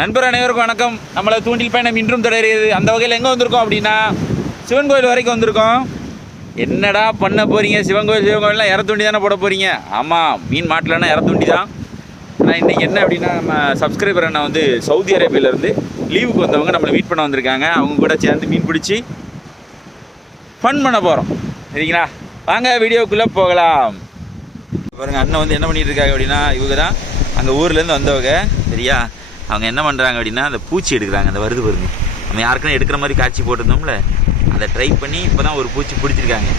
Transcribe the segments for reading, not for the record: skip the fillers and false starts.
நண்பர் அனைவருக்கும் வணக்கம். நம்மளை தூண்டில் பயணம் இன்றும் தொடருது. அந்த வகையில் எங்கே வந்திருக்கோம் அப்படின்னா சிவன் கோயில் வரைக்கும் வந்திருக்கோம். என்னடா பண்ண போகிறீங்க? சிவன் கோயில்லாம் இற தூண்டி தானே போட போகிறீங்க? ஆமாம், மீன் மாட்டலன்னா இற தூண்டி தான். ஆனால் இன்றைக்கி என்ன அப்படின்னா, நம்ம சப்ஸ்கிரைபர் அண்ணா வந்து சவுதி அரேபியாவிலேருந்து லீவுக்கு வந்தவங்க நம்மளை மீட் பண்ண வந்திருக்காங்க. அவங்க கூட சேர்ந்து மீன் பிடிச்சி ஃபன் பண்ண போகிறோம். சரிங்களா? வாங்க வீடியோக்குள்ளே போகலாம். பாருங்கள், அண்ணன் வந்து என்ன பண்ணிகிட்டு இருக்காங்க அப்படின்னா, இவங்க தான் அங்கே ஊர்லேருந்து வந்தவங்க. சரியா? அவங்க என்ன பண்ணுறாங்க அப்படின்னா, அந்த பூச்சி எடுக்கிறாங்க. அந்த வருது பாருங்க, நம்ம யாருக்குன்னு எடுக்கிற மாதிரி காட்சி போட்டிருந்தோம்ல, அதை ட்ரை பண்ணி இப்போ தான் ஒரு பூச்சி பிடிச்சிருக்காங்க.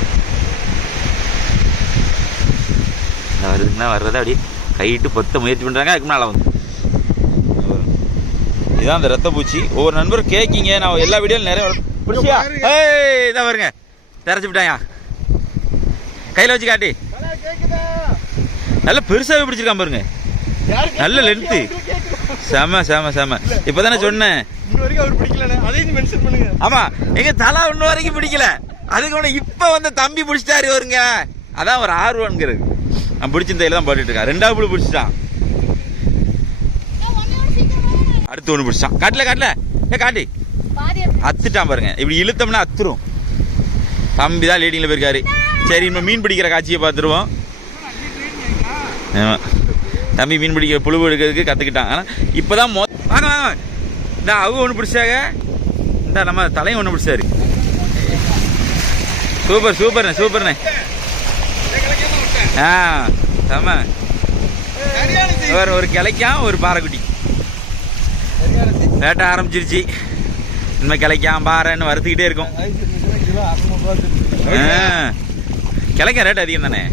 இந்த வருதுங்கன்னா வர்றதை அப்படியே கையிட்டு பொத்த முயற்சி பண்ணுறாங்க. அதுக்கு முன்னால் வந்து இதுதான் அந்த ரத்த பூச்சி. ஒவ்வொரு நண்பரும் கேட்கிங்க, நான் எல்லா வீடியோவில் நிறைய பிடிச்சியா இதான் பாருங்க, திறச்சி விட்டாயா, கையில் வச்சு காட்டி. நல்லா பெருசாகவே பிடிச்சிருக்கான் பாருங்க, நல்ல லென்த்து, செம செம செம. இப்பதானே சொன்னேன், ஆமா எங்க தலா இன்னும் வரைக்கும் பிடிக்கல. அதுக்கு ஒண்ணு இப்ப வந்து தம்பி பிடிச்சிட்டாரு வருங்க. அதான் ஒரு ஆர்வம்ங்கிறது. நான் பிடிச்சிருந்த தான் போட்டுட்டு இருக்கேன். ரெண்டாவது புழு பிடிச்சிட்டான், அடுத்து ஒண்ணு பிடிச்சான். காட்டல காட்டி அத்துட்டான் பாருங்க. இப்படி இழுத்தோம்னா அத்துரும். தம்பி தான் லீடிங்ல போயிருக்காரு. சரி, நம்ம மீன் பிடிக்கிற காட்சியை பார்த்துருவோம். தம்பி மீன் பிடிக்கிற புழு எடுக்கிறதுக்கு கற்றுக்கிட்டான். ஆனால் இப்போ தான் வாங்க இந்த அவங்க ஒன்று பிடிச்சாங்க, இந்த நம்ம தலையும் ஒன்று பிடிச்சாரு. சூப்பர்ண்ணே சூப்பர்ண்ணே. ஆ செம. ஒரு கிளைக்கான் ஒரு பாறைக்குட்டி வேட்டை ஆரம்பிச்சிருச்சு. இனிமேல் கிளைக்கான் பாறைன்னு வறுத்துக்கிட்டே இருக்கும். கிளைக்க ரேட் அதிகம் தானே,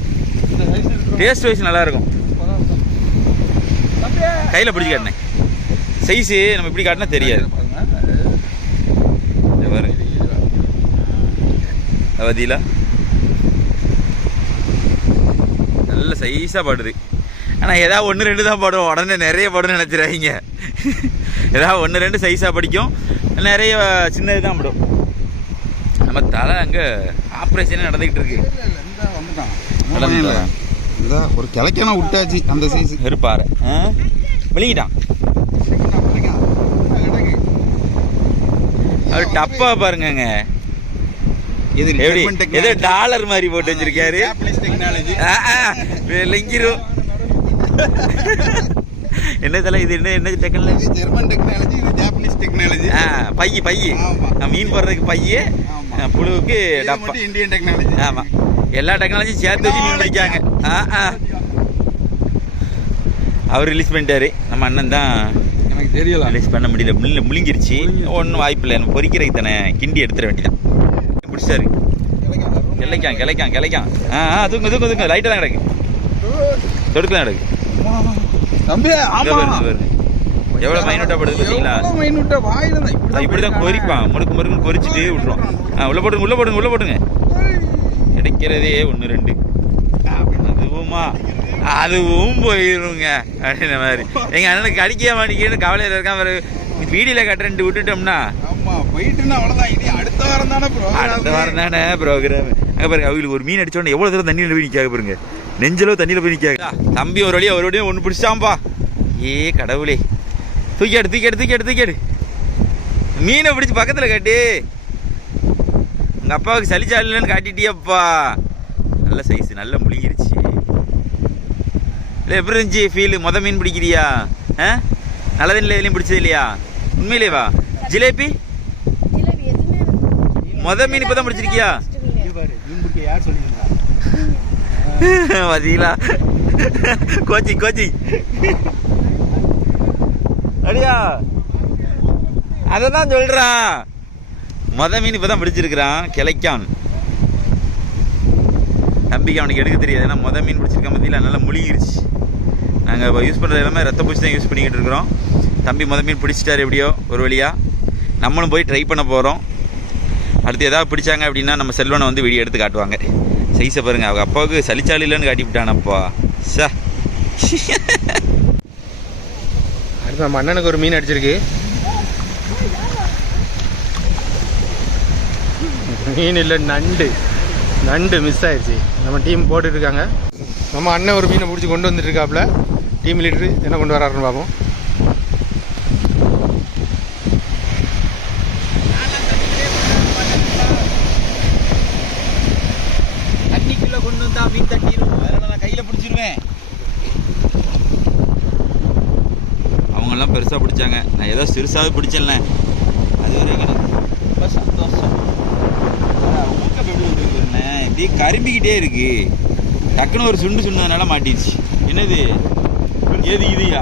டேஸ்ட் வைஸ் நல்லா இருக்கும். கையில் பிடிச்சி காட்டினேன். சைஸு நம்ம இப்படி காட்டினா தெரியாது. அவதியில நல்ல சைஸாக பாடுது. ஆனால் ஏதாவது ஒன்று ரெண்டு தான் பாடுவோம், உடனே நிறைய பாடுன்னு நினச்சிடாதீங்க. ஏதாவது ஒன்று ரெண்டு சைஸாக படிக்கும், நிறைய சின்னது தான் படும். நம்ம தலை அங்கே ஆப்ரேஷனே நடந்துக்கிட்டு இருக்கு. ஒரு கிளைக்கான விட்டாச்சு. அந்த சைஸ் இருப்பாரு விழுங்கிட்டான். அவர் டப்பா பாருங்க, ஏதோ டாலர் மாதிரி போட்டு வச்சிருக்காரு. விளங்கிரும். என்ன தலை இது? என்ன டெக்னாலஜி? ஜெர்மன் டெக்னாலஜி, இது ஜாப்பனீஸ் டெக்னாலஜி. பைய மீன் போடுறதுக்கு பைய, புழுவுக்கு டப்பா. Indian technology. ஆமா, எல்லா டெக்னாலஜியும் சேர்த்து வச்சு மீன் பிடிக்காங்க. அவர் ரிலீஸ் பண்ணிட்டாரு. நம்ம அண்ணன் தான் எனக்கு தெரியல, ரிலீஸ் பண்ண முடியல. முழுங்கிருச்சு. ஒன்றும் வாய்ப்பு இல்லை, நம்ம பொறிக்கிறதுக்கு தானே, கிண்டி எடுத்துட வேண்டியதான். பிடிச்சாரு. கிளைக்கான். தூங்க லைட்டாக தான் கிடக்கு, தொடுக்கு தான் கிடக்கு. எவ்வளோ மைனூட்டா படுது பார்த்தீங்களா? இப்படிதான் பொறிப்பான், முறுக்கு பொறிச்சிட்டு விட்டுருவோம். உள்ள போடுங்க. கிடைக்கிறதே ஒன்று ரெண்டு, அதுவும் போயிருங்க அப்படின்ற மாதிரி. எங்க அண்ணனுக்கு அடிக்க மாட்டேங்குன்னு கவலையில் இருக்காம வீடியோல கட்டுறேன்ட்டு விட்டுட்டோம்னா அடுத்த வாரம் தானே ப்ரோக்ராம். அங்கே பாருங்க, அவங்களுக்கு ஒரு மீன் அடிச்சோடனே எவ்வளோ தூரம் தண்ணியில் போய் நிற்காக பாருங்க, நெஞ்சளவு தண்ணியில் போய் நிற்காங்க. தம்பி ஒரு வழியாக ஒன்று பிடிச்சாம்பா. ஏ கடவுளே, தூக்கியாடு மீனை பிடிச்சி பக்கத்தில் காட்டி. உங்கள் அப்பாவுக்கு சளிச்சாலின்னு காட்டிட்டியப்பா. நல்ல சைஸ், நல்ல முழுங்கிருச்சு. இல்லை எப்படி இருந்துச்சு ஃபீல்? மீன் பிடிக்கிறியா? நல்ல தண்ணியில் எதுலையும் பிடிச்சது இல்லையா? உண்மையிலேவா? ஜிலேபி மீன் இப்போ தான் பிடிச்சிருக்கியா? வதீலா கோச்சி அடியா, அதை தான் சொல்றான். மீன் இப்போ தான் பிடிச்சிருக்கிறான், கிளைக்கான். தம்பிக்கு அவனுக்கு எடுக்க தெரியாது, ஏன்னா மீன் பிடிச்சிருக்க மத்தியில் நல்லா முழுங்கிருச்சு. நாங்கள் யூஸ் பண்ணுறது எல்லாமே ரத்த பூச்சி தான் யூஸ் பண்ணிக்கிட்டு இருக்கிறோம். தம்பி மீன் பிடிச்சிட்டாரு எப்படியோ ஒரு வழியாக. நம்மளும் போய் ட்ரை பண்ண போகிறோம். அடுத்து எதாவது பிடிச்சாங்க அப்படின்னா நம்ம செல்வனை வந்து வீடியோ எடுத்து காட்டுவாங்க. சைஸை பாருங்கள், அவங்க அப்பாவுக்கு சளிச்சாலி இல்லைன்னு காட்டி விட்டானப்பா. அடுத்து நம்ம அண்ணனுக்கு ஒரு மீன் அடிச்சிருக்கு. மீன் இல்லை, நண்டு மிஸ் ஆயிடுச்சு. நம்ம டீம் போட்டுருக்காங்க. நம்ம அண்ணன் ஒரு மீனை பிடிச்சி கொண்டு வந்துட்டு இருக்காப்புல. டீம் லீடரு என்ன கொண்டு வராருன்னு பார்ப்போம். தான் பெருசாக பிடிச்சாங்க. நான் ஏதோ சிறுசாகவே பிடிச்சல, அது ஒரு ரொம்ப சந்தோஷம். ஊக்கம் எப்படி வந்துருக்குண்ணே, இப்படியே கரும்பிக்கிட்டே இருக்கு. டக்குன்னு ஒரு சுண்டு சுண்டதுனால மாட்டிடுச்சு. என்னது ஏது இதுயா?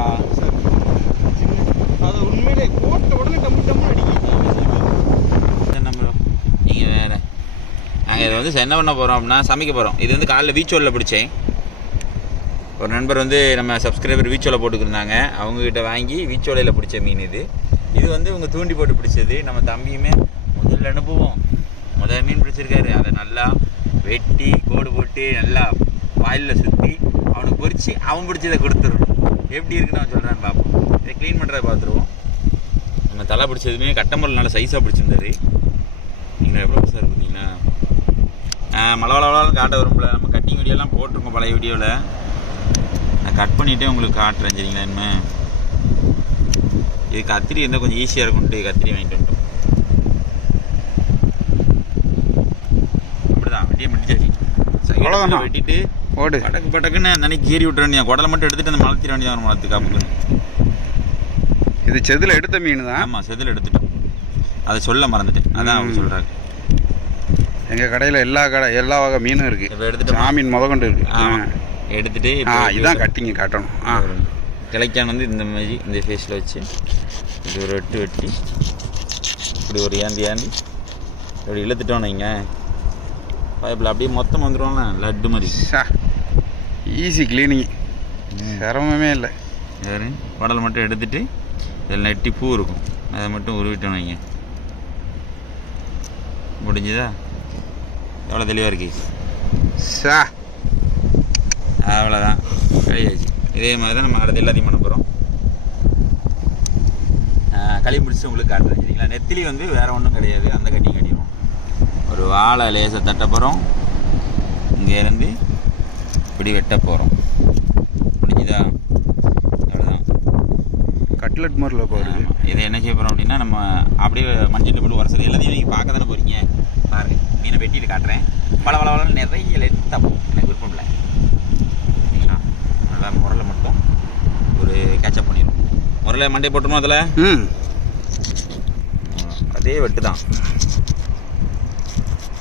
அது உண்மையிலே போட்ட உடனே டம்மு டம்மு அடிக்கும். நம்ம நீங்கள் வேறு நாங்கள் இதை வந்து என்ன பண்ண போகிறோம் அப்படின்னா சமைக்க போகிறோம். இது வந்து காலைல வீச்சோலில் பிடிச்சேன். ஒரு நண்பர் வந்து நம்ம சப்ஸ்கிரைபர் வீச்சோலை போட்டுக்கிருந்தாங்க, அவங்கக்கிட்ட வாங்கி வீச்சோலையில் பிடிச்ச மீன் இது. இது வந்து இவங்க தூண்டி போட்டு பிடிச்சது. நம்ம தம்பியுமே முதல்ல அனுப்புவோம், முதல் மீன் பிடிச்சிருக்காரு. அதை நல்லா வெட்டி கோடு போட்டு நல்லா வாயிலில் சுற்றி அவனுக்கு பொறிச்சு அவன் பிடிச்சதை கொடுத்துருவோம். எப்படி இருக்குன்னு அவன் சொல்கிறான்னு பார்ப்போம். இதை க்ளீன் பண்ணுறத பார்த்துருவோம். நம்ம தலை பிடிச்சதுமே கட்டம்பரில் நல்லா சைஸாக பிடிச்சிருந்தாரு. நீங்கள் எவ்வளோ சார் பார்த்தீங்கன்னா மலவளவளாலும் காட்ட விரும்பல. நம்ம கட்டிங் வீடியோலாம் போட்டிருக்கோம் பழைய வீடியோவில். நான் கட் பண்ணிவிட்டே உங்களுக்கு காட்டுறேன் சரிங்களா. இனிமேல் இது கத்திரி இருந்தால் கொஞ்சம் ஈஸியாக இருக்கும்ட்டு கத்திரி வாங்கிட்டு வந்துட்டோம். அப்படிதான் வெட்டியை முடிச்சாச்சு. சைக்கிள் வெட்டிட்டு ஓடு பட்டக்கு பட்டக்குன்னு அந்த கீறி விட்டுற வேண்டியதான். குடலை மட்டும் எடுத்துகிட்டு அந்த மலத்திர வேண்டியதான் ஒரு மலத்து காப்புக்குன்னு. இது செதில் எடுத்த மீன் தான். ஆமாம், செதில் எடுத்துட்டோம். அதை சொல்ல மறந்துட்டேன். அதான் அவங்க சொல்கிறாங்க. எங்கள் கடையில் எல்லா வகை மீனும் இருக்குது. இப்போ எடுத்துகிட்டு சாமீன் முதற்கொண்டு இருக்குது. எடுத்துகிட்டு இதான் கட்டிங்க காட்டணும். கிளைக்கான் வந்து இந்த மாதிரி இந்த ஃபேஸில் வச்சு இது ஒரு வெட்டு வெட்டி இப்படி ஒரு ஏந்தி இப்படி இழுத்துட்டோன்னு வைங்க, பைப்பில் அப்படியே மொத்தம் வந்துடுவோம்ல லட்டு மாதிரி. ஈஸி கிளீனிங், சிரமமே இல்லை. வேறு குடலை மட்டும் எடுத்துகிட்டு இதில் நெட்டி பூ இருக்கும், அதை மட்டும் உருவிட்டோன்னு வைங்க. முடிஞ்சுதா? எவ்வளோ தெளிவாக இருக்கு. அவ்வளோதான், கழியாச்சு. இதே மாதிரி தான் நம்ம அடுத்து எல்லாத்தையும் பண்ண போகிறோம். களி முடிச்சு உங்களுக்கு காட்டுறேன் சரிங்களா. நெத்திலி வந்து வேறு ஒன்றும் கிடையாது, அந்த கட்டிங் கட்டிடுவோம். ஒரு வாழை லேசை தட்ட போகிறோம், இங்கேருந்து இப்படி வெட்ட போகிறோம். முடிஞ்சுதா? அவ்வளோதான். கட்லெட் மாதிரில போகிறோம். இதை என்ன செய்ய போகிறோம் அப்படின்னா, நம்ம அப்படியே மஞ்சள் போட்டு உரசல் எல்லாத்தையும் நீங்கள் பார்க்க தானே போகிறீங்க. பாருங்கள், மீனை வெட்டிட்டு காட்டுறேன். பல நிறைய லென்த்தாக போகும், எனக்கு விருப்பம் இல்லை. சரிங்களா? நல்லா முரலை மட்டும் ஒரு கேட்சப் பண்ணிடுவோம். முரலை மண்டே போட்டோமோ அதில் அதே வெட்டு தான்.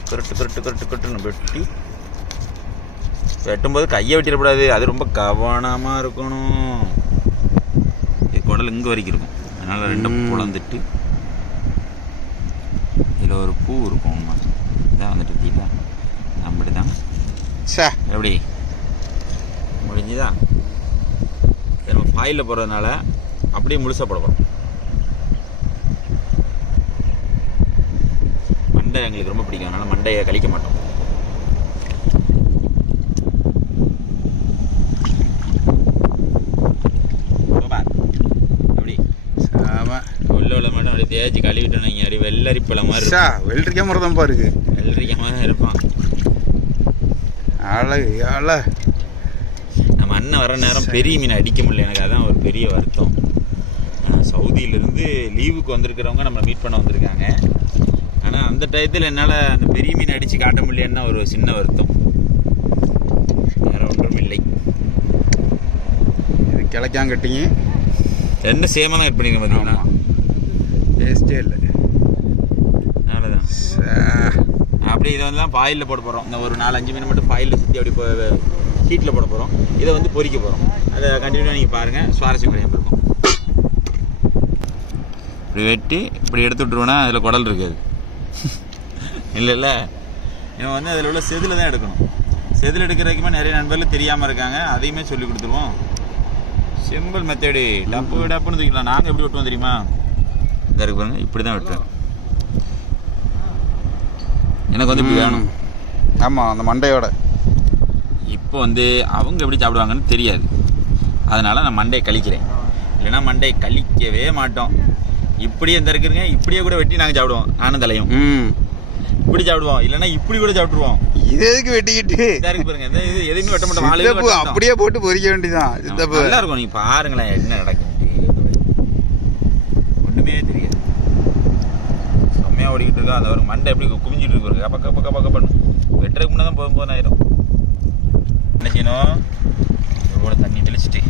கருட்டுன்னு வெட்டி வெட்டும்போது கையை வெட்டிடக்கூடாது, அது ரொம்ப கவனமாக இருக்கணும். இது குடல் இங்கே வரைக்கும் இருக்கும், அதனால் ரெண்டும் புலந்துட்டு இதில் ஒரு பூ இருக்கும். இதான் வந்துட்டு தீட்டா அப்படி தான். எப்படி முடிஞ்சுதா? நம்ம ஃபாயிலில் போடுறதுனால அப்படியே முழுசாக போட போகிறோம். மண்டை எங்களுக்கு ரொம்ப பிடிக்கும், அதனால் மண்டையை கழிக்க மாட்டோம். எப்படி உள்ள மட்டும் அப்படியே தேய்ச்சி கழுவிட்டோம். நீங்கள் அப்படி வெள்ளரிப்பழ மாதிரி வெள்ளரிக்காய் மாதிரி தான் பாருக்கு. வெள்ளரிக்காய் மாதிரி இருப்பான். நம்ம அண்ணன் வர நேரம் பெரிய மீன் அடிக்க முடியல, எனக்கு அதான் ஒரு பெரிய வருத்தம். சவுதியிலேருந்து லீவுக்கு வந்திருக்கிறவங்க நம்ம மீட் பண்ண வந்திருக்காங்க. ஆனால் அந்த டயத்தில் என்னால் அந்த பெரிய மீன் அடித்து காட்ட முடியலன்னா ஒரு சின்ன வருத்தம், வேறு ஒன்றும் இல்லை. இது கிழக்காங்கட்டிங்க ரெண்டும் சேமாக தான் கட் பண்ணியிருக்கேன் பார்த்தீங்கன்னா, டேஸ்டே இல்லை. அவ்வளோதான். அப்படியே இதை வந்து தான் ஃபாயிலில் போட போகிறோம். இந்த ஒரு 4-5 மீன் மட்டும் ஃபாயிலில் சுற்றி அப்படி ஹீட்டில் போட போகிறோம். இதை வந்து பொரிக்க போகிறோம். அதை கண்டினியூவாக நீங்கள் பாருங்கள், சுவாரஸ்யம் கிடையாது இருக்கும். இப்படி வெட்டி இப்படி எடுத்து விட்ருவோன்னா அதில் குடல் இருக்காது. இல்லை இவன் வந்து அதில் உள்ள செதில் தான் எடுக்கணும். செதில் எடுக்கிறதுக்குமே நிறைய நண்பர்கள் தெரியாமல் இருக்காங்க, அதையுமே சொல்லி கொடுத்துருவோம். சிம்பிள் மெத்தடு, டப்புன்னு தூக்கிக்கலாம். நாங்கள் எப்படி வெட்டுவோம் தெரியுமா? இதாக இருக்கு பாருங்க, இப்படி தான் வெட்டுறோம். எனக்கு வந்து இப்படி வேணும். ஆமாம், அந்த மண்டையோட. இப்போ வந்து அவங்க எப்படி சாப்பிடுவாங்கன்னு தெரியாது, அதனால் நான் மண்டையை கழிக்கிறேன். இல்லைன்னா மண்டையை கழிக்கவே மாட்டோம். இப்படியே இந்த இருக்குங்க, இப்படியே கூட வெட்டி நாங்கள் சாப்பிடுவோம். நானும் தலையும் இப்படி சாப்பிடுவோம், இல்லைன்னா இப்படி கூட சாப்பிடுவோம். இது எதுக்கு வெட்டிக்கிட்டு இருக்கு பாருங்க, இது எதுவுமே வெட்ட மாட்டோம். அப்படியே போட்டு பொரிக்க வேண்டியதான். நல்லா இருக்கும். நீங்கள் பாருங்களேன் என்ன நடக்குது, ஒன்றுமே தெரியாது. செம்மையாக ஓடிக்கிட்டு இருக்கா. அந்த ஒரு மண்டை எப்படி குமிஞ்சிட்டு இருக்கு, கப்ப பண்ணு. வெட்டுறதுக்கு முன்னே தான் போகும்போது ஆயிரும். என்ன செய்யணும், இதோட தண்ணி தெளிச்சுட்டு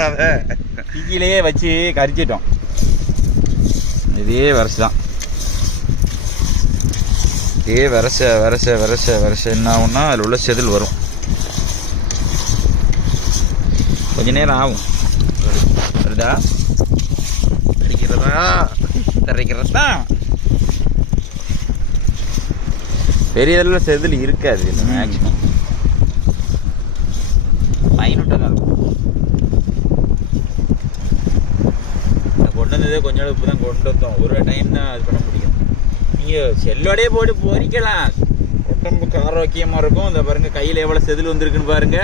போடாத. தீயிலேயே வச்சு கரிச்சிட்டோம். இதே வரசு தான். இதே வரச என்ன ஆகும்னா அதில் உள்ள செதில் வரும். கொஞ்ச நேரம் ஆகும். வருதா? கரைக்கிறதா பெரிய அளவில் செதில் இருக்காது இல்லை, மேக்ஸிமம் மைனூட்டாக தான் இருக்கும். கொண்டு வந்ததே கொஞ்சம் உப்பு தான் கொண்டு வந்தோம். ஒரு டைம் தான் அது பண்ண முடியும். நீங்கள் செல்லோடையே போட்டு பொரிக்கலாம், உடம்புக்கு ஆரோக்கியமாக இருக்கும். இந்த பாருங்க கையில் எவ்வளோ செதில் வந்திருக்குன்னு பாருங்க.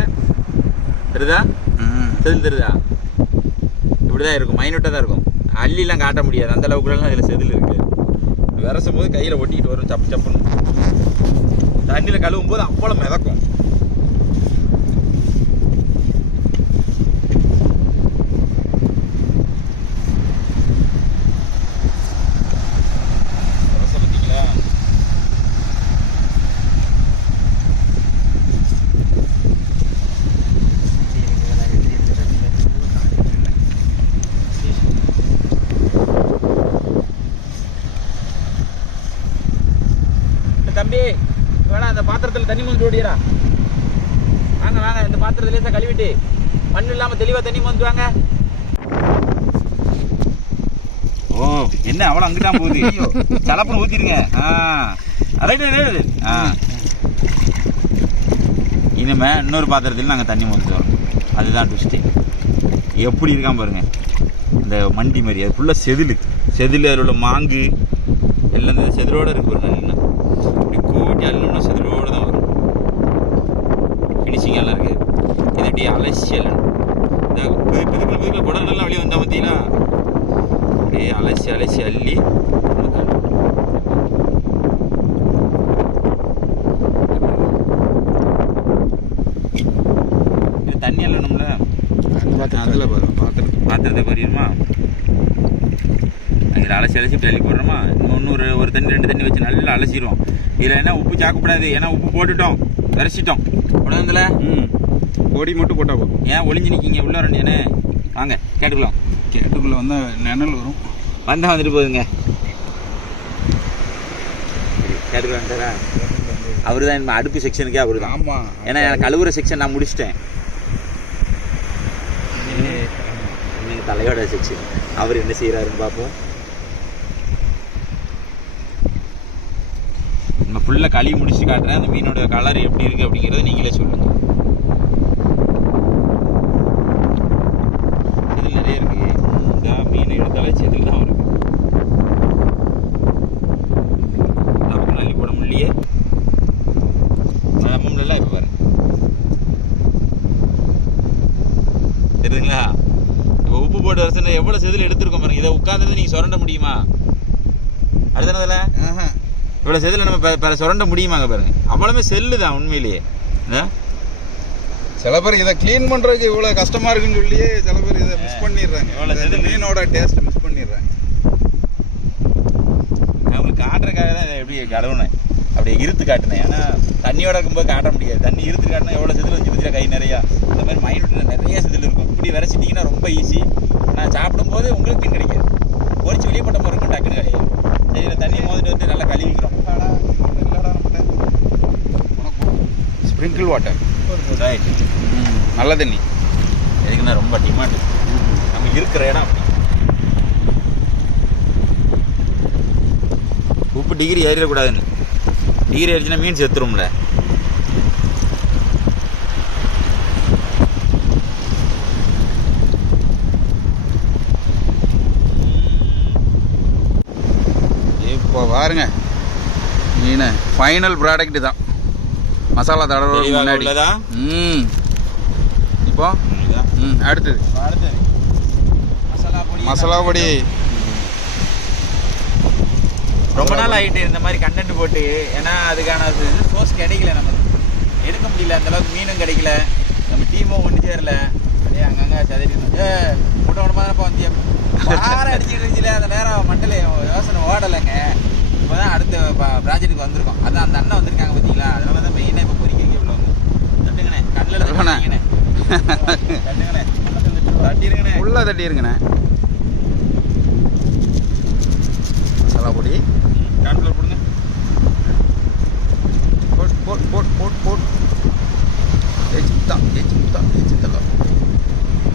தெரியுதா? செதில் தெரியுதா? இப்படிதான் இருக்கும், மைனூட்டாக தான் இருக்கும். அள்ளிலாம் காட்ட முடியாது, அந்த அளவுக்குலாம் அதில் செதில் இருக்குது. விரசும் போது கையில் ஒட்டிக்கிட்டு வரும் சப்பு சப்புன்னு. தண்ணியில் கழுவும் போது அப்பளம் மிதக்கும். பார்த்தீங்களா? தம்பி வேணா அந்த பாத்திரத்தில் தண்ணி மந்து ஓடிடா. வாங்க வாங்க, இந்த பாத்திரத்துல லேசா கழுவிட்டு மண் இல்லாம தெளிவா தண்ணி மந்து வாங்க. ஓ என்ன அவ்வளோ அங்கிட்டான் போகுது. ஐயோ சலப்புறம் ஊற்றிடுங்க. இனிமே இன்னொரு பாத்திரத்தில் நாங்கள் தண்ணி மந்து வரோம். அதுதான் ட்விஸ்ட்டு. எப்படி இருக்கான் பாருங்க, இந்த மண்டி மாதிரி. அது ஃபுல்லாக செதில் அதில் உள்ள மாங்கு எல்லாம் இந்த செதிலோடு இருக்கு. ஒரு நல்ல இப்படி கூட்டி அள்ளணும்னா செதிலோடு தான் வரும். ஃபினிஷிங் எல்லாம் இருக்குது. இது அப்படியே அலசி அள்ளணும். இந்த குடல்கள்லாம் வெளியே வந்தால் பார்த்தீங்கன்னா அப்படியே அலசி அள்ளி இது தண்ணி அள்ளணும்ல. அதில் பாத்திரத்தை பறியுமா, இதில் அலசி தள்ளி போடுறோமா. ஒரு தண்ணி 2 தண்ணி வச்சு நல்லா அலசிடுவோம். இதில் என்ன உப்பு சாக்கக்கூடாது, ஏன்னா உப்பு போட்டுட்டோம், விரைச்சிட்டோம். உடனே பொடி மட்டும் போட்டால் போதும். ஏன் ஒளிஞ்சு நிற்கிங்க? உள்ள வரண்டியானே வாங்க. கேட்டுக்குள்ளே வந்து நிழல் வரும். வந்தால் வந்துட்டு போகுதுங்க. கேட்டுக்குள்ள வந்துட்டாரா? அவரு தான் அடுப்பு செக்ஷனுக்கே அவரு தான். ஆமாம், ஏன்னா கழுவுற செக்ஷன் நான் முடிச்சிட்டேன். தலையோட செக்ஷன் அவர் என்ன செய்கிறாருன்னு பார்ப்போம். நம்ம ஃபுல்லாக கழுவி முடிச்சு காட்டுறேன். அந்த மீனோட கலர் எப்படி இருக்குது அப்படிங்கிறத நீங்களே சொல்லுங்கள். செதில் நிறைய இருக்குது. இந்த மீன் எடுத்தாலே செதில் தான் வருது. பக்கம் அள்ளி போட முடியலையே. நம்மளெல்லாம் இப்போ பாருங்க தெரியுதுங்களா? இப்போ உப்பு போட்டு வரசன எவ்வளோ செதில் எடுத்துருக்கோம் பாருங்க. இதை உட்காந்துருந்து நீங்கள் சுரண்ட முடியுமா? அடுத்தனதில் இவ்வளோ செதில் நம்ம சுரண்ட முடியுமாங்க பாருங்க. அவ்வளோமே செல்லு தான் உண்மையிலேயே. சில பேர் இதை க்ளீன் பண்ணுறதுக்கு இவ்வளோ கஷ்டமாக இருக்குன்னு சொல்லியே சில பேர் இதை மிஸ் பண்ணிடுறாங்க. இவ்வளோ மீனோட டேஸ்ட்டை மிஸ் பண்ணிடுறாங்க. அவங்களுக்கு காட்டுறதுக்காக தான் இதை எப்படி கடவுனேன், அப்படியே இருத்து காட்டினேன். ஏன்னா தண்ணியோட இருக்கும்போது காட்ட முடியாது. தண்ணி இருத்து காட்டினா எவ்வளோ செதில் வச்சு பற்றியா கை நிறையா. இந்த மாதிரி மைனூட்டில் நிறைய செதில் இருக்கும். இப்படி விரைச்சிட்டிங்கன்னா ரொம்ப ஈஸி. நான் சாப்பிடும்போது உங்களுக்கு மீன் கிடைக்காது. பொரிச்சு வெளியே போட்ட போகிறக்கும் டக்குன்னு கிடையாது. சரி, இதை தண்ணியை மோதிட்டு வந்து நல்லா கழுவிக்கிறோம். ஸ்ப்ரிங்கிள் வாட்டர் ரைட், நல்ல தண்ணி. எதுக்குன்னா ரொம்ப டிமாண்டு. நம்ம இருக்கிற இடம் அப்படி. உப்பு டிகிரி ஏறிடக்கூடாதுன்னு. டிகிரி ஏறிச்சுன்னா மீன் செத்துரும்ல. இப்போ பாருங்க மீன் ஃபைனல் ப்ராடக்ட் தான். மசாலா தடவை முன்னாடி. இப்போ அடுத்தது மசாலா பொடி. ரொம்ப நாள் ஆகிட்டு இந்த மாதிரி கண்டென்ட் போட்டு. ஏன்னா அதுக்கான சோர்ஸ் கிடைக்கல, நமக்கு எடுக்க முடியல. அந்த அளவுக்கு மீனும் கிடைக்கல, நம்ம டீமும் ஒன்று சேரல. அதே அங்கங்கே சதறி மூட்டை மூட்டமாக தானப்பா வந்து பாறை அடிச்சுட்டு இருந்துச்சுல. அந்த நேரம் மண்டல யோசனை ஓடலைங்க. இப்போ தான் அடுத்த ப்ராஜெக்ட்டுக்கு வந்திருக்கோம். அதான் அந்த அண்ணன் வந்திருக்காங்க பார்த்தீங்களா. அதனால தான் மெயினாக இப்போ பொறிக்க இவ்வளோ தட்டுங்கண்ணே. கண்ணில் தட்டுங்கண்ணே. தட்டுங்கண்ணே. தட்டிருங்கண்ணே. ஃபுல்லாக தட்டிருங்கண்ணே. மசாலா பொடி கான்ஃப்ளவர் போடுங்க. போட் போட் போட் போட் போட் ஏச்சித்தான்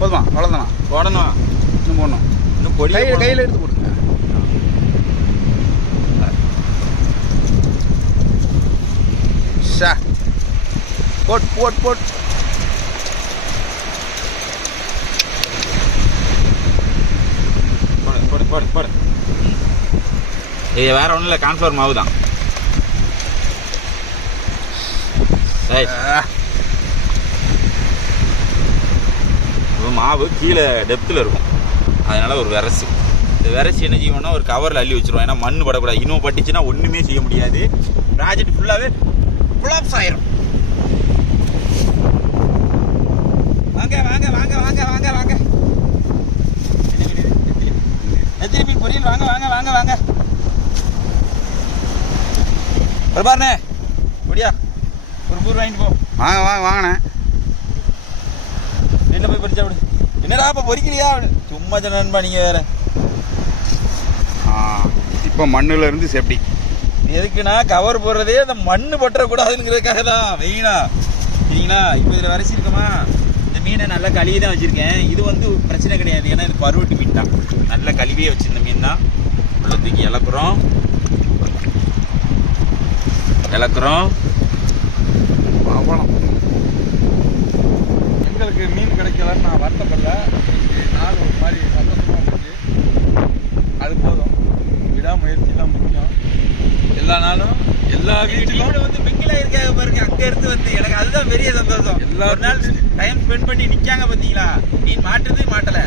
போதுமா? அவ்வளோதானா? போடணும். இன்னும் போடணும். இன்னும் பொடி கையில் எடுத்து போடுங்க. ஷா போட் போட் போட் போடு போடு போடு. இது வேற ஒன்றும் இல்லை, கான்ஃப்ளவர் மாவு தான். மாவு கீழே டெப்த்தில் இருக்கும், அதனால ஒரு விரசு. இந்த விரசி என்ன செய்வோம்னா ஒரு கவரில் அள்ளி வச்சுருவோம். ஏன்னா மண் படக்கூடாது. இன்னும் பட்டுச்சுன்னா ஒன்றுமே செய்ய முடியாது. ப்ராஜெக்ட் ஃபுல்லாகவே கொலாப்ஸ் ஆயிரும். வாங்க வாங்க வாங்க வாங்க வாங்க வாங்க. நெத்திலி மீன் பொரியல். வாங்க வாங்க வாங்க வாங்க. பாருண்ணே பொடியா ஒரு பூர் வாங்கிட்டு போ. வாங்க வாங்க வாங்கண்ணே. வீட்டில் போய் பறிச்சா விடு. என்னடா இப்போ பொறிக்கலையா? சும்மா சொன்னா நீங்கள் வேற. இப்போ மண்ணுல இருந்து சேஃப்டி. எதுக்குன்னா கவர் போடுறதே அந்த மண்ணு பற்றக்கூடாதுங்கிறதுக்காக தான் மெயினா. சரிங்களா? இப்போ இதில் வரைச்சி இருக்கோமா, இந்த மீனை நல்லா கழுவி தான் வச்சுருக்கேன். இது வந்து பிரச்சனை கிடையாது, ஏன்னா இது பருவட்டு மீன் தான். நல்லா கழுவியே வச்சுருந்த மீன் தான். உள்ள தூக்கி இழக்கிறோம் அவ்வளோ. எங்களுக்கு மீன் கிடைக்கலன்னு நான் வருத்தப்படல. நாள் ஒரு மாதிரி சந்தோஷமாக இருந்துச்சு. அது போதும். விடாமுயற்சி தான் முக்கியம். எல்லா நாளும் எல்லா வீட்டிலும் வந்து மிங்கில இருக்காங்க பாருங்க. அங்கே இருந்து வந்து எனக்கு அதுதான் பெரிய சந்தோஷம். ஒரு நாள் டைம் ஸ்பெண்ட் பண்ணி நிற்காங்க பார்த்தீங்களா? மீன் மாட்டுறது மாட்டலை,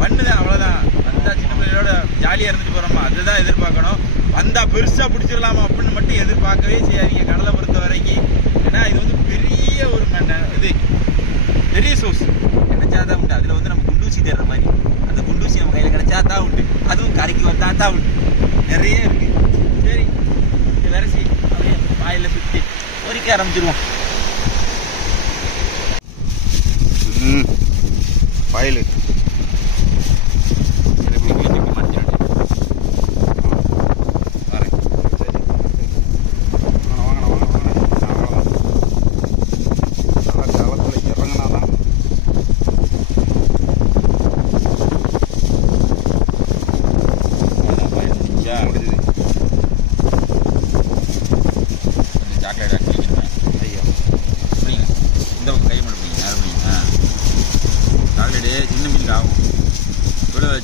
பண்ணுதான், அவ்வளோதான். வந்தால் சின்ன பிள்ளையோட ஜாலியாக இருந்துட்டு போகிறோமா, அதுதான் எதிர்பார்க்கணும். வந்தால் பெருசாக பிடிச்சிடலாமா அப்படின்னு மட்டும் எதிர்பார்க்கவே செய்யாதீங்க கடலை பொறுத்த வரைக்கும். ஏன்னா இது வந்து பெரிய ஒரு இது பெரிய சோர்ஸ். கிடைச்சாதான் உண்டு. அதில் வந்து நம்ம குண்டூசி தேடுற மாதிரி, அந்த குண்டூசி நம்ம கையில் கிடைச்சாதான் உண்டு. அதுவும் கரைக்கு வந்தால் தான் உண்டு. நிறைய இருக்குது. சரி, இது விரசி அப்படியே வாயில் சுற்றி பொறிக்க ஆரம்பிச்சிருவோம். வயலு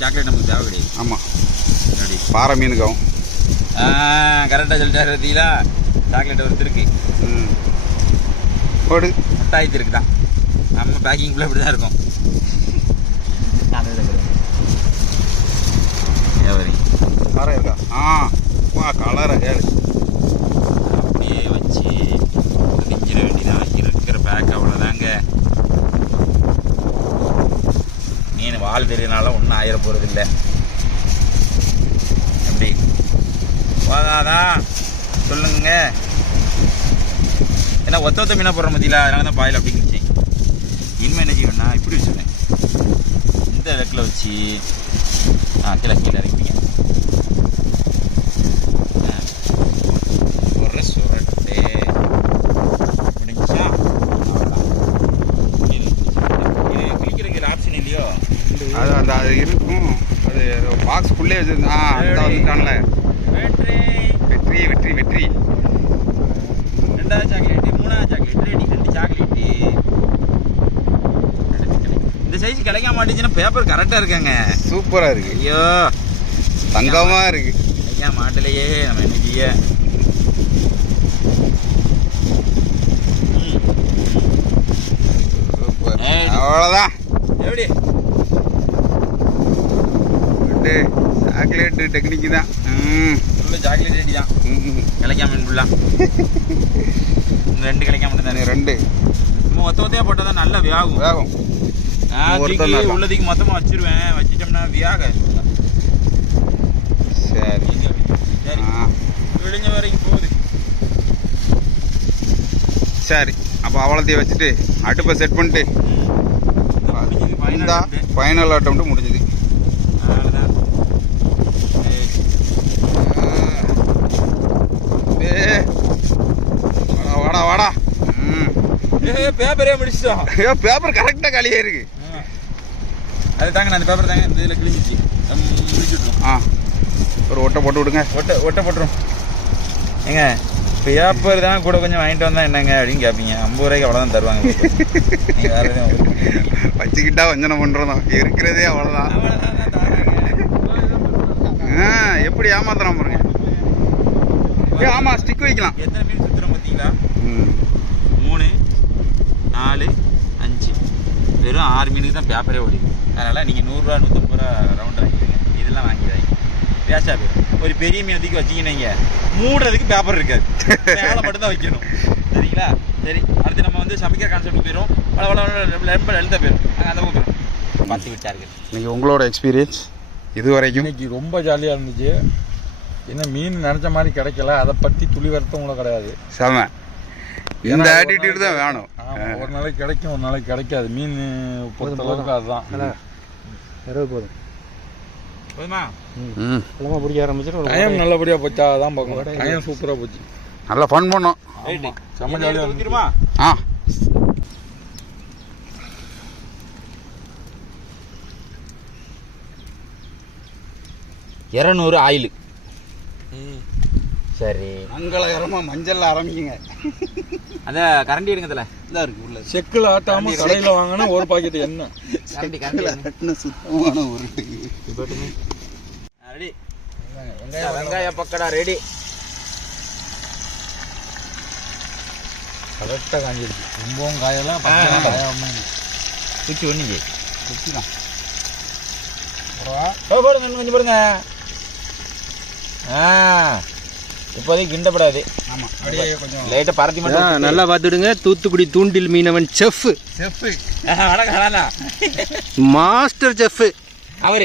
சாக்லேட் நமக்கு தேவை கிடையாது. ஆமாம், பாறை மீனுக்காகும். கரெக்டாக சொல்லிட்டாரு பார்த்தீங்களா? சாக்லேட் ஒரு திருக்கு போடு. முட்டாய் திருக்கு தான். நம்ம பேக்கிங்குள்ளே இப்படி தான் இருக்கும். பாறை இருக்கா? கலரை கேளு. அப்படியே வச்சு திங்கிற வேண்டியதான். இருக்கிற பேக் அவ்வளோதாங்க. மீன் வால் தெரியனால ஒன்றும் ஆயிர போகிறது இல்லை. எப்படி போதாதான் சொல்லுங்க. ஏன்னா ஒத்த மீனாக போடுற மத்தியில் அதனால தான் பாயில் அப்படி இருந்துச்சு. இனிமேல் என்ன செய்வேன்னா இப்படி வச்சுருவேன். இந்த இடத்துல வச்சு கீழே இறக்கிங்க. ஒரு சுரட்டு முடிஞ்சா இது கிளிக்கிறதுக்கு ஆப்ஷன் இல்லையோ? அது இருக்கும். அது பாக்ஸ்க்குள்ளே வச்சுருந்தா வந்துட்டான்ல. வெற்றி வெற்றி வெற்றி. ரெண்டாவது சாக்லேட்டு, மூணாவது சாக்லேட் ரெடி. 2 சாக்லேட்டு. இந்த சைஸ் கிடைக்க மாட்டேங்குச்சுன்னா பேப்பர் கரெக்டாக இருக்காங்க. சூப்பராக இருக்கு. ஐயோ தங்கமாக இருக்கு. கிடைக்க மாட்டலையே நம்ம என்ன செய்ய. அவ்வளோதான். எப்படி சாக்லேட்டு டெக்னிக்கு தான். ஃபுல்லாக சாக்லேட் ரெடி தான். கிடைக்காம ஃபுல்லாக இந்த 2 கிடைக்காம தானே. 2 நம்ம ஒத்தையாக போட்டால் தான் நல்லா வியாகும். வேகும். உள்ளதுக்கு மொத்தமாக வச்சிருவேன். வச்சிட்டோம்னா வியாக. சரி சரி, விழிஞ்ச வரைக்கும் போகுது. சரி, அப்போ அவ்வளோத்தையும் வச்சுட்டு அடுப்பை செட் பண்ணிட்டு இந்த ஃபைனல் அட்டெம்ப்ட் முடிஞ்சது. அவ்வளோதான். வாடா வாடா. பேப்பரே முடிச்சிட்டோம். பேப்பர் கரெக்டாக காலியாக இருக்கு. அது தாங்க அந்த பேப்பர் தாங்க இந்த இதில் கிழிஞ்சிச்சு. முடிச்சுட்ருவோம். ஒரு ஒட்டை போட்டு விடுங்க. ஒட்டை போட்டுரும். ஏங்க பேப்பர் தான் கூட கொஞ்சம் வாங்கிட்டு வந்தா என்னங்க அப்படின்னு கேட்பீங்க. 50 ரூபாய்க்கு அவ்வளோதான் தருவாங்க. நீங்கள் வேறு எதுவும் வச்சுக்கிட்டா வஞ்சனம் பண்ணுறோம். இருக்கிறதே அவ்வளோதான். எப்படி ஏமாத்துறான் பாருங்க. ஆமாம், ஸ்டிக் வைக்கலாம். எத்தனை மீன் சுற்றுறோம் பார்த்தீங்களா? 3 4 5 வெறும் 6 மீனுக்கு தான் பேப்பரே ஓடிடும். அதனால் நீங்கள் 100 ரூபா 150 ரூபா ரவுண்ட் வாங்கிடுங்க. இதெல்லாம் வாங்கிடாங்க, வேஸ்ட்டாக போயிடும். ஒரு பெரிய மீன் தூக்கி வச்சிங்கன்னா மூடுறதுக்கு பேப்பர் இருக்காது, மேலே மட்டும்தான் வைக்கணும். சரிங்களா? சரி, அடுத்து நம்ம வந்து சமைக்கிற கான்செப்ட் போயிடும். ரொம்ப எழுத போயிடும். நாங்கள் அந்த பக்கம் போயிடும். பார்த்து விட்டார்கள். இன்னைக்கு உங்களோட எக்ஸ்பீரியன்ஸ் இது வரைக்கும்? இன்னைக்கு ரொம்ப ஜாலியாக இருந்துச்சு. என்ன மீன் நினச்ச மாதிரி கிடைக்கல, அதை பற்றி துளி வருத்தம் கூட கிடையாது. செம. இந்த ஆட்டிடியூட் தான் வேணும். ஒரு நாளைக்கு கிடைக்கும், ஒரு நாளைக்கு கிடைக்காது. மீன் பொறுத்தளவுக்கு அதுதான். போதும் போதுமா? எல்லாமே பிடிக்க ஆரம்பிச்சிடும். டைம் நல்லபடியாக போச்சா தான் பார்க்கணும். டைம் சூப்பராக போச்சு. நல்லா ஃபன் பண்ணோம். செம்ம ஜாலியாக ஊற்றிடுமா? 200 ஆயில். சரி, மங்களகரமாக மஞ்சள் ஆரம்பிக்குங்க. அந்த கரண்டி எடுங்கதுல இதாக இருக்கு உள்ள. செக்கில் ஆட்டாமல் கடையில் வாங்கினா ஒரு பாக்கெட் எண்ணெய். கரண்டி சுத்தமான ஒரு ரெடி. வெங்காய பக்கடா ரெடி. கரெக்டாக காஞ்சிருச்சு. ரொம்பவும் காயெல்லாம் காயாமல் குச்சி ஒன்றுச்சு. குச்சி தான் போடுங்க, இன்னும் கொஞ்சம் போடுங்க. இப்போதைக்கு கிண்டப்படாது. ஆமாம், அப்படியே கொஞ்சம் லைட்டாக பரத்தி மட்டும் நல்லா பார்த்துடுங்க. தூத்துக்குடி தூண்டில் மீனவன் செஃப் வணக்கம். மாஸ்டர் செஃப் அவரு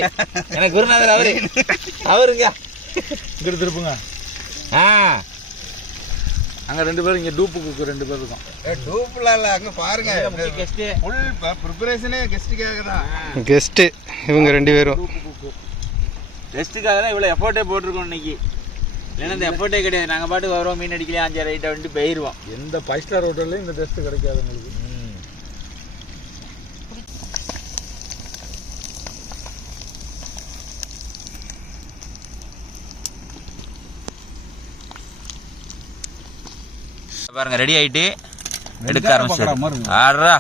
எனக்கு குருநாதர். அவருங்க இங்கிட்டு திருப்புங்க. அங்கே 2 பேரும், இங்கே டூப்பு குக்கு 2 பேர் இருக்கும். டூப்லாம் இல்லை, அங்கே பாருங்க. கெஸ்ட்டு ஃபுல் ப்ரிப்பரேஷனே கெஸ்ட்டுக்காக தான். கெஸ்ட்டு இவங்க 2 பேரும். டூப்பு குக்கு கெஸ்ட்டுக்காக தான் இவ்வளோ எஃபோர்ட்டே போட்டிருக்கோம் இன்னைக்கு. இல்லைன்னா இந்த எஃபோர்ட்டே கிடையாது. நாங்கள் பாட்டுக்கு வருவோம், மீன் அடிக்கலையே 5 ரைட்டை வந்துட்டு போயிடுவோம். எந்த 5 ஸ்டார் ஹோட்டல்லையும் இந்த டெஸ்ட்டு கிடைக்காது உங்களுக்கு. பாருங்க, ரெடி ஆகிட்டு எடுக்க ஆரம்பிச்சிடும். ஆடுறா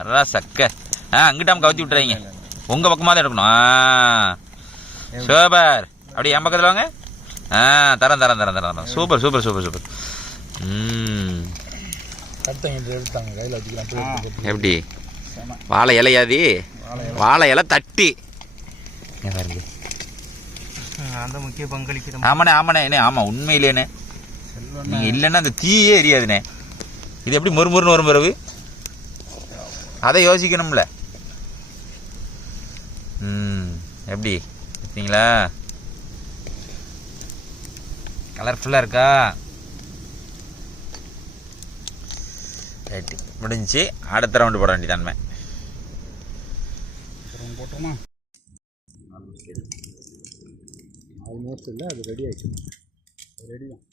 அட்ரா சக்க. அங்கிட்டாம கவுத்தி விட்டுறாங்க. உங்கள் பக்கமாக தான் எடுக்கணும். சூப்பர். அப்படியே என் பக்கத்தில் வாங்க. தரேன். சூப்பர். எடுத்தாங்க கையில் வச்சுக்கலாம். எப்படி வாழை இலையாதி? வாழை இலை தட்டி அந்த முக்கிய பங்களிக்கிறோம். ஆமாண்ணே. ஆமாம், உண்மையிலேண்ணே. நீங்கள் இல்லைன்னா அந்த தீயே எரியாதுண்ணே. இது எப்படி மொறுமொறுன்னு வரும் பிறகு? அதை யோசிக்கணும்ல. எப்படி பார்த்தீங்களா? கலர்ஃபுல்லாக இருக்கா? ரைட்டு, முடிஞ்சு. அடுத்த ரவுண்டு போட வேண்டியதான்மே. போட்டோமா? ஆல்மோஸ்ட் இல்லை, அது ரெடி ஆகிடுச்சு. ரெடி தான்.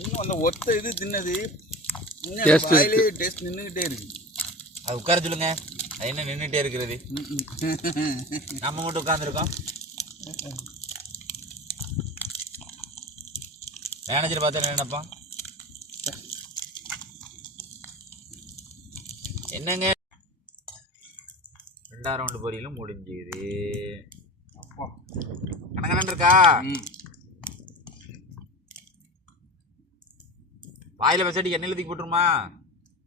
இன்னும் அந்த ஒத்த இது தின்னது டேஸ்ட் நின்றுக்கிட்டே இருக்கு. அது உட்கார சொல்லுங்க. அது என்ன நின்றுட்டே இருக்கிறது? நம்ம மட்டும் உட்காந்துருக்கோம். மேனேஜர் பார்த்தா என்ன நினைப்பான்? என்னங்க 2ஆம் ரவுண்டு பொரியலும் முடிஞ்சுது. கணக்கணன் இருக்கா? வாயில வச்சாட்டி எண்ணெயில் தூக்கி போட்டுருமா?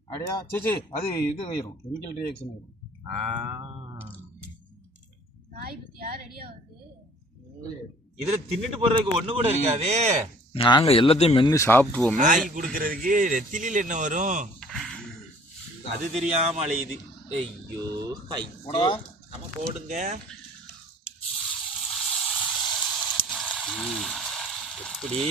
அப்படியா? சரி, அது இது ஆயிரும், கெமிக்கல் ரியாக்ஷன் ஆயிரும். இதுல தின்னுட்டு போறதுக்கு ஒண்ணு கூட இருக்காது. நாங்க எல்லாத்தையும் மென்னு சாப்பிட்டுருவோம். நாய் கொடுக்கறதுக்கு ரெத்திலில் என்ன வரும் அது தெரியாம அலையுது. ஐயோ நம்ம போடுங்க. எப்படி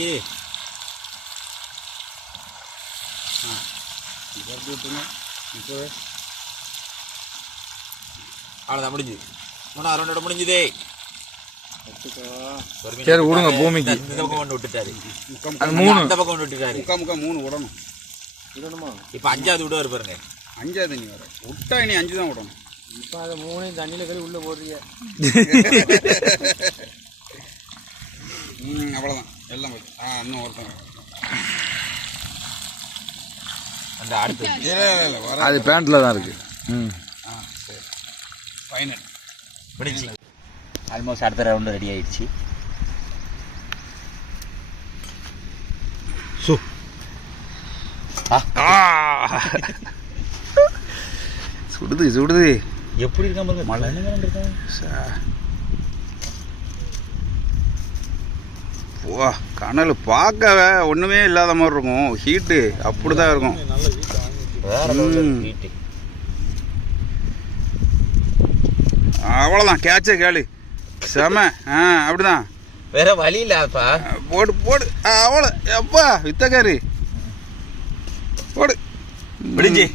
அவ்வளோதான் முடிஞ்சுது. 3வது ரவுண்டோட முடிஞ்சுதே. சரி விடுங்க பூமிக்கு. இந்த பக்கம் கொண்டு விட்டுட்டாரு. அது 3. இந்த பக்கம் கொண்டு விட்டுட்டாரு. முக்கா 3 விடணும். விடணுமா? இப்போ 5வது விடுவார் பாருங்க. 5வது நீ வர விட்டா இனி 5 தான் விடணும். இப்போ அதை 3 தண்ணியில் கறி உள்ளே போடுறீங்க. அவ்வளோதான் எல்லாம் போச்சு. இன்னும் ஒருத்தன் அந்த அடுத்து இல்லை வர அது பேண்ட்டில் தான் இருக்குது. சரி ஃபைனல் முடிச்சு. ஆல்மோஸ்ட் அடுத்த ரவுண்டு ரெடி ஆயிடுச்சு. சுடுது சுடுது. எப்படி இருக்கா பாருங்க. மழை வா கனல் பார்க்க ஒன்றுமே இல்லாத மாதிரி இருக்கும். ஹீட்டு அப்படி தான் இருக்கும். அவ்வளோதான் கேட்சே கேளு செம. அப்படிதான் வேற வழி இல்லப்பா. போடு போடு அவ்வளோ எப்பா வித்தக்காரு போடு. பிடிச்சி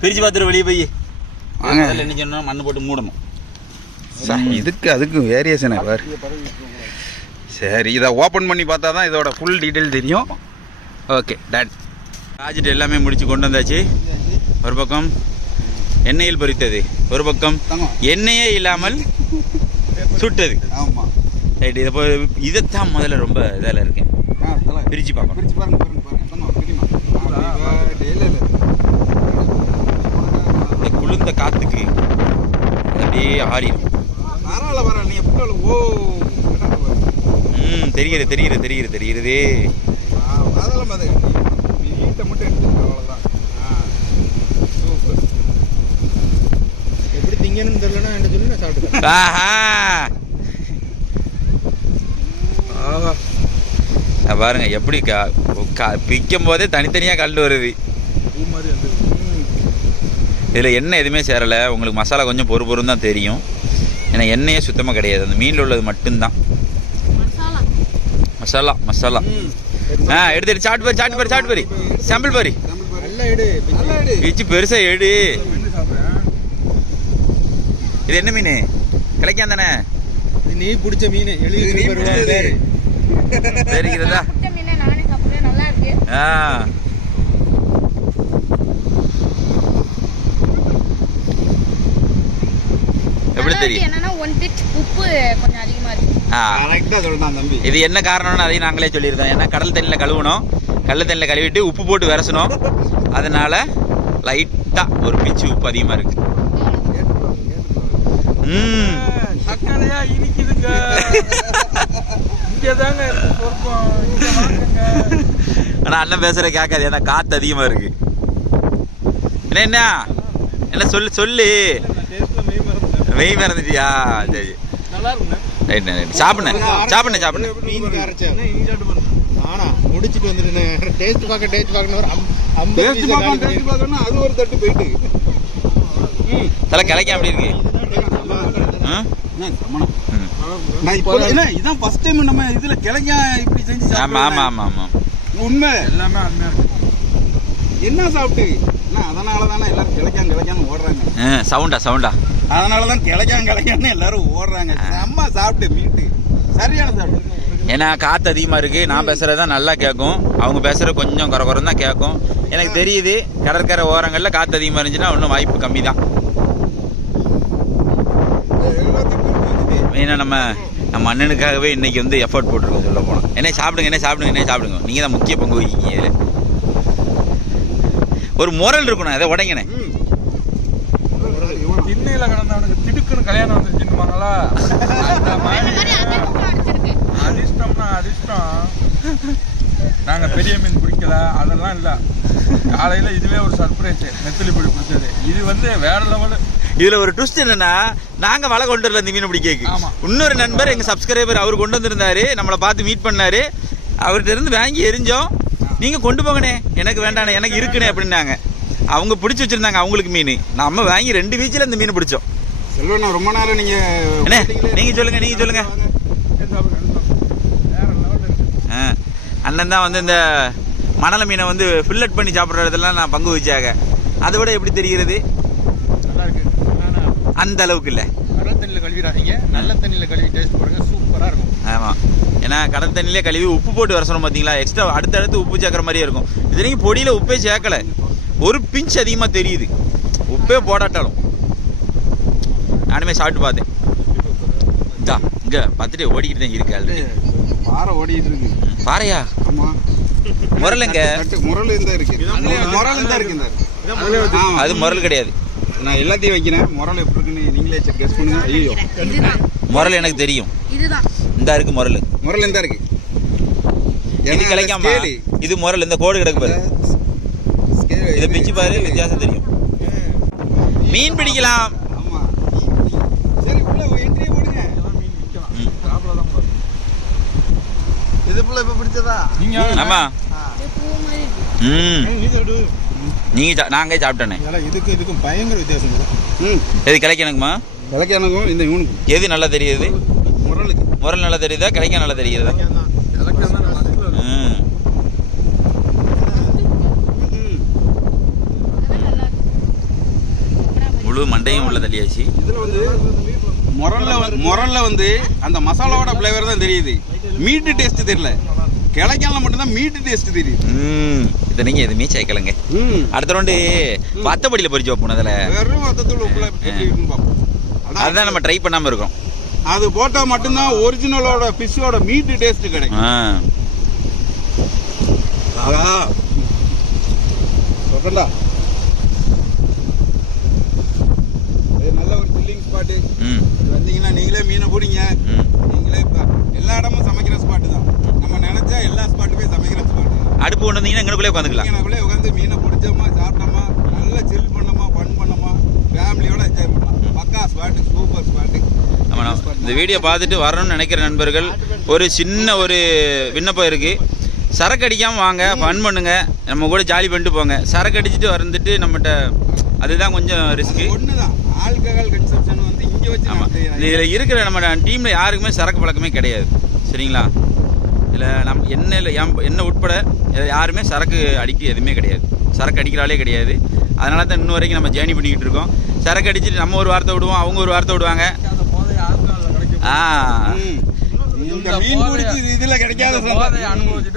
பிரிச்சு பார்த்துட்டு வெளியே போய் அதில் என்ன சொன்னா மண்ணு போட்டு மூடணும். இதுக்கு அதுக்கு வேரியேஷன் பாரு. சரி இதை ஓப்பன் பண்ணி பார்த்தா தான் இதோட ஃபுல் டீட்டெயில் தெரியும். Okay done. ப்ராஜெக்ட் எல்லாமே முடிச்சு கொண்டு வந்தாச்சு. ஒரு பக்கம் எண்ணெயில் பொரித்தது, ஒரு பக்கம் எண்ணெயே இல்லாமல் சுட்டது. ஆமாம் ரைட். இதைத்தான் முதல்ல ரொம்ப இதில் இருக்கேன். பிரித்து பார்ப்போம். பிரிச்சு பாருங்க குளிர்ந்த காத்துக்கு அப்படியே ஆறிடும். பரவாயில்ல நீ எப்படி ஓ தெரிகிறது தெரிகிறது தெரிகிறது தெரிகிறது. அதெல்லாம் நீட்டை மட்டும் எடுத்துக்க அவ்வளோதான். சூப்பர். எப்படி திங்கணும்னு தெரியலன்னா என்ன சொல்லி நான் சாப்பிட்டுக்கிறேன். பாருங்க எப்படி பிக்கும் போதே தனித்தனியாக கல் வருது. இதில் எண்ணெய் எதுவுமே சேரலை. உங்களுக்கு மசாலா கொஞ்சம் பொறு தான் தெரியும். ஏன்னா எண்ணெயே சுத்தமாக கிடையாது. அந்த மீனில் உள்ளது மட்டும்தான் மசாலா. மசாலா எடுத்துட்டு சாப்பிட்டு பாரு சாப்பிட்டு பாரு சாப்பிட்டு பாரு சாம்பிள் பாரு. பிச்சு பெருசாக எடு. இது என்ன மீன்? கிடைக்காம தானே நீ பிடிச்ச மீன் எழுதி தெரிகிறதா? எப்படி தெரியும்? இது என்ன காரணம்னு அதையும் நாங்களே சொல்லியிருக்கோம். ஏன்னா கடல் தண்ணியில் கழுவணும், கடல் தண்ணியில் கழுவிட்டு உப்பு போட்டு விரசணும். அதனால லைட்டா ஒரு பிச்சு உப்பு அதிகமாக இருக்கு. ஆனா அண்ணன் பேசுற கேட்காது. ஏன்னா காத்து அதிகமா இருக்கு. என்ன என்ன சொல்லு சொல்லு. மெய் மறந்துட்டியா? சரி சாப்பிடுங்க சாப்பிடுங்க சாப்பிடுங்க. முடிச்சுட்டு வந்துட்டேன். டேஸ்ட் பார்க்கணும். அது ஒரு தட்டு போயிட்டு தலை கிளைக்க அப்படி இருக்கு. இதான் ஃபர்ஸ்ட் டைம் நம்ம இதுல கிளைக்கா இப்படி செஞ்சு. ஆமா ஆமா ஆமா ஆமா உண்மை எல்லாமே அருமையா இருக்கு. என்ன சாப்பிட்டு அதனால தானே எல்லாரும் கிளைக்கான்னு ஓடுறாங்க. சவுண்டா அதனாலதான் கிளைக்கான்னு எல்லாரும் ஓடுறாங்க. அம்மா சாப்பிட்டு மீட்டு சரியான சாப்பிட்டு. ஏன்னா காற்று அதிகமாக இருக்குது. நான் பேசுகிறது தான் நல்லா கேட்கும், அவங்க பேசுகிறது கொஞ்சம் குறை தான் கேட்கும். எனக்கு தெரியுது கடற்கரை ஓரங்களில் காற்று அதிகமாக இருந்துச்சுன்னா இன்னும் வாய்ப்பு கம்மி தான். மெயினாக நம்ம அண்ணனுக்காகவே இன்றைக்கி வந்து எஃபர்ட் போட்டிருக்கோம் சொல்ல போனோம். என்ன சாப்பிடுங்க நீங்கள் தான் முக்கிய பங்கு வகிக்கீங்க. இதில் ஒரு முரல் இருக்கணும். அதை உடைங்கண்ணே. திண்ணையில் கிடந்தவனுக்கு திடுக்குன்னு கல்யாணம் வந்துருச்சுன்னுவாங்களா? அதிர்ஷ்டம்னா அதிர்ஷ்டம். நாங்கள் பெரிய மீன் பிடிக்கல, அதெல்லாம் இல்லை. காலையில் இதுவே ஒரு சர்ப்ரைஸ். நெத்திலி பொடி பிடிச்சது இது வந்து வேற லெவலு. இதுல ஒரு ட்விஸ்ட் என்னன்னா, நாங்க வலை கொண்டு வரல இந்த மீன் பிடிக்க. இன்னொரு நண்பர் எங்க சப்ஸ்கிரைபர் அவர் கொண்டு வந்திருந்தாரு, நம்மளை பார்த்து மீட் பண்ணாரு. அவர்கிட்ட இருந்து வாங்கி எரிஞ்சோம். நீங்க கொண்டு போங்கண்ணே, எனக்கு வேண்டாண்ணே, எனக்கு இருக்குண்ணே அப்படின்னாங்க. அவங்க பிடிச்சி வச்சிருந்தாங்க அவங்களுக்கு மீன். நம்ம வாங்கி 2 வீச்சில் இந்த மீன் பிடிச்சோம். செல்வண்ணா ரொம்ப நேரம் நீங்க சொல்லுங்க. அண்ணன் தான் வந்து இந்த மணலை மீனை வந்து ஃபில்லட் பண்ணி சாப்பிட்ற இடத்துல நான் பங்கு வச்சாங்க. அதை விட எப்படி தெரிகிறது? நல்லா இருக்கு. அந்த அளவுக்கு இல்லை. கடல் தண்ணியில் கழுவிடாதீங்க, நல்ல தண்ணியில் கழுவி டேஸ்ட் போடுங்க, சூப்பராக இருக்கும். ஆமாம், ஏன்னா கடல் தண்ணியிலே கழுவி உப்பு போட்டு வர சொன்னோம் பார்த்தீங்களா, எக்ஸ்ட்ரா அடுத்தடுத்து உப்பு சேர்க்குற மாதிரியே இருக்கும். இதுலேயும் பொடியில் உப்பே சேர்க்கலை, ஒரு பிஞ்ச் அதிகமாக தெரியுது, உப்பே போடாட்டாலும். நானுமே சாப்பிட்டு பார்த்தேன். இங்கே பார்த்துட்டு ஓடிக்கிட்டு தான் இருக்கு ஆல்ரெடி. பாறை ஓடிட்டு இருக்கு. பாறையா? ஆமாம். முரலுங்க. முரல் இருந்தா இருக்கு. முரல் இருந்தா இருக்கு. அது முரல் கிடையாது. நான் எல்லாத்தையும் வைக்கிறேன். முரல் எப்படி இருக்குன்னு நீங்களே கெஸ் பண்ணுங்க. ஐயோ, முரல் எனக்கு தெரியும். இந்த இருக்கு முரல். முரல் இருந்தா இருக்கு. இது கிடைக்காம இது முரல். இந்த கோடு கிடக்கு பாரு, இதை பிச்சு பாரு, வித்தியாசம் தெரியும். மீன் பிடிக்கலாம். ஆமா, சரி உள்ள என்ட்ரி போடுங்க. இது புள்ள இப்ப பிடிச்சதா? ஆமா. நாங்க சாப்பிட்டேனே. இதுக்கும் பயங்கர வித்தியாசம். எது கிளைக்கணுக்குமா? கிழக்கனுக்கும் இந்த இவனுக்கும் எது நல்லா தெரியுது? முரலுக்கு. முரல் நல்லா தெரியுதா, கிளைக்க நல்லா தெரியுதா? முழு மண்டையும் உள்ள தள்ளியாச்சு. இதுல வந்து முரல்ல வந்து அந்த மசாலாவோட ஃப்ளேவர் தான் தெரியுது, மீட்டு டேஸ்ட் தெரியல. கிளைக்கால மட்டும்தான் மீட்டு டேஸ்ட் தெரியுது. இதை நீங்க எதுவுமே சேர்க்கலங்க. அடுத்த ரவுண்டு வத்தப்படியில பொரிச்சு வைப்போம். அதில் வெறும் வத்தத்தூள் உப்புல எப்படி இருக்குன்னு பார்ப்போம். அதுதான் நம்ம ட்ரை பண்ணாம இருக்கோம். அது போட்டா மட்டும்தான் ஒரிஜினலோட ஃபிஷ்ஷோட மீட்டு டேஸ்ட் கிடைக்கும். ஓகேடா, இது நல்ல ஒரு சில்லிங் ஸ்பாட்டு. வந்தீங்கன்னா நீங்களே மீனை பிடிங்க. நீங்களே எல்லா இடமும் சமைக்கிற ஸ்பாட்டு தான். நம்ம நினைச்சா எல்லா ஸ்பாட்டுமே சமைக்கிற ஸ்பாட்டு. அடுப்பு கொண்டு வந்தீங்கன்னா எங்களுக்குள்ளே உட்காந்துக்கலாம். உட்காந்து மீனை பிடிச்சோமா, சாப்பிட்டோமா, நல்லா சில் பண்ணோமா, ஃபன் பண்ணோமா, ஃபேமிலியோட என்ஜாய் பண்ணலாம். பக்கா ஸ்பாட்டு, சூப்பர் ஸ்பாட்டு. இந்த வீடியோ பார்த்துட்டு வரணும்னு நினைக்கிற நண்பர்கள் ஒரு சின்ன ஒரு விண்ணப்பம் இருக்கு. சரக்கு அடிக்காமல் வாங்க, ஃபன் பண்ணுங்க, நம்ம கூட ஜாலி பண்ணிட்டு போங்க. சரக்கு அடிச்சுட்டு வந்துட்டு நம்மகிட்ட அதுதான் கொஞ்சம் ரிஸ்க்கு. ஒண்ணுதான் ஆல்கஹால் கன்சம்ப்ஷன் வந்து இங்க வச்சு. ஆமாம், இதில் இருக்கிற நம்ம டீமில் யாருக்குமே சரக்கு பழக்கமே கிடையாது, சரிங்களா? இதில் என்ன உட்பட யாருமே சரக்கு அடிக்க எதுவுமே கிடையாது, சரக்கு அடிக்கிறாலே கிடையாது. அதனால தான் இன்னும் வரைக்கும் நம்ம ஜேர்னி பண்ணிக்கிட்டு இருக்கோம். சரக்கு அடிச்சுட்டு நம்ம ஒரு வார்த்தை விடுவோம், அவங்க ஒரு வார்த்தை விடுவாங்க. இதுல கிடைக்காத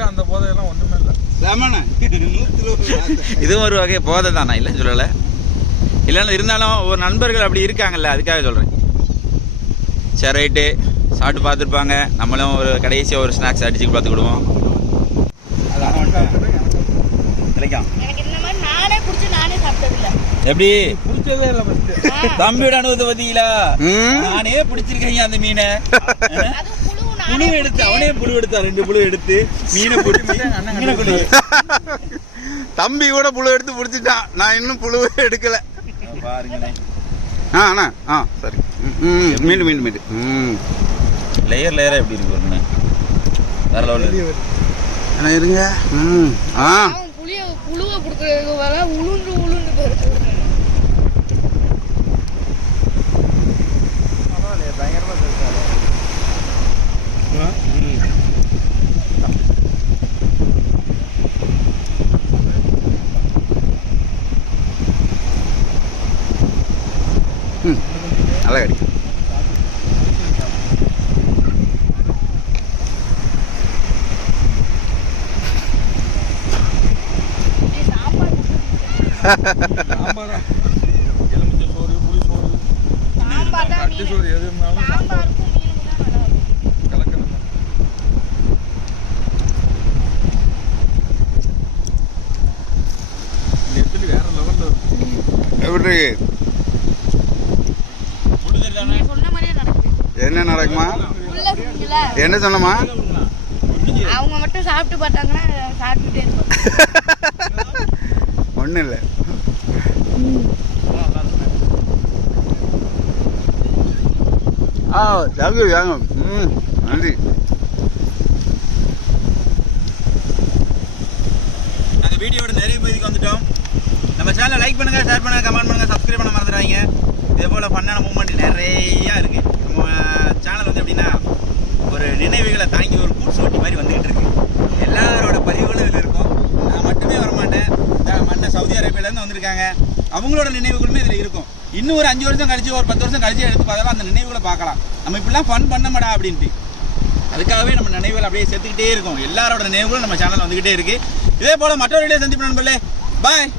அந்த போதையெல்லாம் ஒண்ணுமே இல்லை. இதுவும் ஒரு வகை போதை தான், நான் இல்லைன்னு சொல்லலை. இல்லைன்னா இருந்தாலும் ஒரு நண்பர்கள் அப்படி இருக்காங்கல்ல, அதுக்காக சொல்கிறேன். சரி, ரைட்டு. சாப்பிட்டு பார்த்துருப்பாங்க, நம்மளும் ஒரு கடைசியாக ஒரு ஸ்நாக்ஸ் அடிச்சு பார்த்துக்கிடுவோம். எப்படி தம்பியோட அனுபவத்தை பார்த்தீங்களா? நானே பிடிச்சிருக்கேன் அந்த மீனை. புழு எடுத்து அவனே புழு எடுத்தா, 2 புழு எடுத்து மீனை பிடிச்சி. தம்பி கூட புழு எடுத்து பிடிச்சிட்டான், நான் இன்னும் புழுவே எடுக்கல. பாருங்களேன். அண்ணா சரி. மீன் லேயர் லேயரா எப்படி இருக்கு வேற லெவல் இருங்க. புழுவை கொடுக்கறதுக்கு வர உளுந்து போயிருக்கு. நல்லா கிடைக்கும். எலுமிச்சை சோறு, புளி சோறு, கட்டி சோறு எது இருந்தாலும் கலக்கணும். நெத்திலி வேற லெவல்ல எப்படி என்ன நடக்குமா? என்ன சொன்னமா? அவங்க மட்டும் சாப்பிட்டு பார்த்தாங்கன்னா சாப்பிட்டுட்டே இருப்பாங்க. ஒன்றும் இல்லை. வாங்க. நன்றி. நாங்கள் வீடியோட நிறைய பகுதிக்கு வந்துட்டோம். நம்ம சேனலை லைக் பண்ணுங்க, ஷேர் பண்ணுங்க, கமெண்ட் பண்ணுங்க, சப்ஸ்கிரைப் பண்ண மறந்துடாதீங்க. இதே போல் ஃபன்னான மூமெண்ட் நிறையா இருக்குது. நம்ம சேனல் வந்து எப்படின்னா ஒரு நினைவுகளை தாங்கி ஒரு கூட்ஸ் ஓட்டி மாதிரி வந்துக்கிட்டு இருக்கு. எல்லாரோட பதிவுகளும் இதில் இருக்கும். நான் மட்டுமே வரமாட்டேன். மண்ணை சவுதி அரேபியாவிலேருந்து வந்திருக்காங்க. அவங்களோட நினைவுகளுமே இதில் இருக்கும். இன்னும் ஒரு 5 வருஷம் கழிச்சு ஒரு 10 வருஷம் கழிச்சு எடுத்து பார்த்தாலும் அந்த நினைவுகளை பார்க்கலாம். நம்ம இப்படிலாம் ஃபன் பண்ணமாடா அப்படின்ட்டு. அதுக்காகவே நம்ம நினைவுகள் அப்படியே சேர்த்துக்கிட்டே இருக்கும். எல்லாரோட நினைவுகளும் நம்ம சேனலில் வந்துக்கிட்டே இருக்குது. இதே போல் மற்றொரு வீடியோ சந்திப்பு நண்பர்களே. பாய்.